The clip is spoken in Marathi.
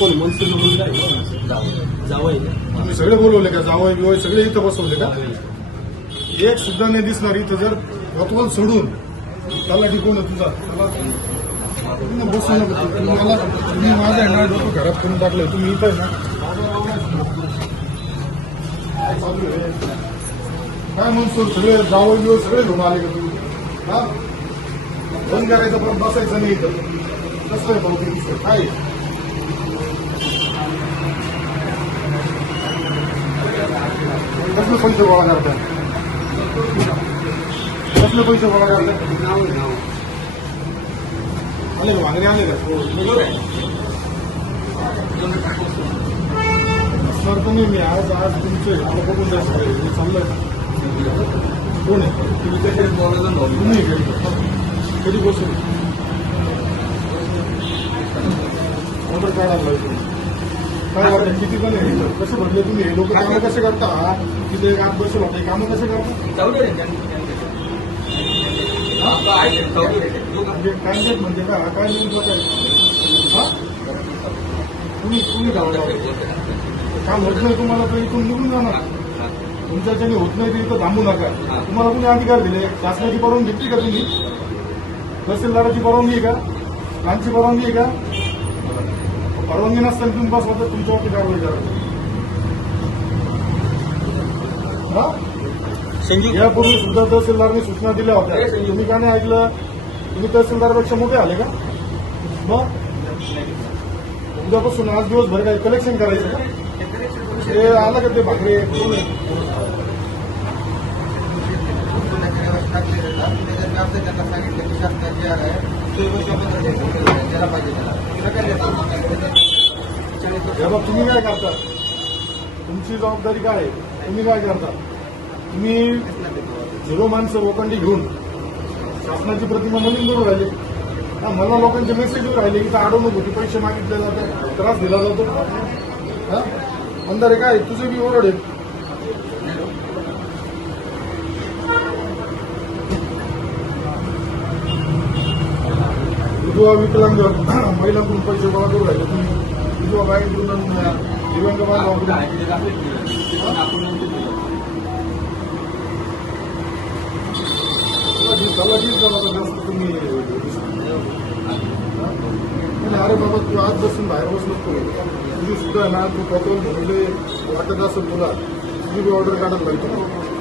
कोण मनसूर म्हणून काय जावं तुम्ही सगळे बोलवले का? जावं बिवय सगळे इथं बसवले का? एक सुद्धा नाही दिसणार इथं. जर गतवल सोडून त्याला टिकवून तुझा त्याला बसवू नका. तुम्ही माझा आहे ना डोकं घरात करून टाकलंय. तुम्ही इथं आहे ना काय चालू आहे? काय मनसूर सगळे जावं बिवय सगळे घेऊन आले का तुम्ही? हा बंद करायचं पण बसायचं नाही इथं. कसं आहे भाऊ ते? काय कसले पैसे गोळा करतात? कसले पैसे गोळा करतात? आले का मागणी आले का? सर तुम्ही मी आज तुमचे मला बघून जायचं चाललंय कोण आहे? तुम्ही कधी बसून ऑर्डर कार्ड आणलं काय वाटतं? किती पण आहे कसे म्हटले तुम्ही? हे लोक कामं कसे करता? तिथे एक आत बसेल होते कामं कसे करता? कॅन्डिडेट म्हणजे का काय नेमकं काय? तुम्ही काम होत नाही तुम्हाला तर इथून निघून जाणार. तुमच्याच्याने होत नाही तर इथं थांबू नका. तुम्हाला कुणी अधिकार दिले? शासनाची परवानगी घेतली का तुम्ही? तहसीलदाराची परवानगी आहे का? लांची परवानगी आहे का? परवानगी नसताना तुम्ही बस होतं तुमच्यावरती कारवाई करायची. यापूर्वी सुद्धा तहसीलदारने सूचना दिल्या होत्या. तुम्ही का नाही ऐकलं? तुम्ही तहसीलदारपेक्षा मोठे आले का? मग उद्यापासून आज दिवसभर काय कलेक्शन करायचं का? हे आलं का ते भाकरे? तुम्ही काय करता? तुमची जबाबदारी काय आहे? तुम्ही काय करता? तुम्ही झिरो माणसं लोकांनी घेऊन शासनाची प्रतिमा नवीन करून राहिले. मला लोकांचे मेसेज राहिले की अडवणूक होती, पैसे मागितले जातात, त्रास दिला जातो. हा अंधारे काय तुझे बी ओरड आहे. विधवा विकलांग महिलांकडून पैसे गोळा करून राहिले तुम्ही. विधवा बाईकडून दिव्यांग बांधवाकडून जास्त तुम्ही. अरे बाबा तू आज बसून बाहेर बसलो तुम्ही सुद्धा ना तू पेट्रोल भरले वाटत असेल तुला तुम्ही बी ऑर्डर काढायला पाहिजे.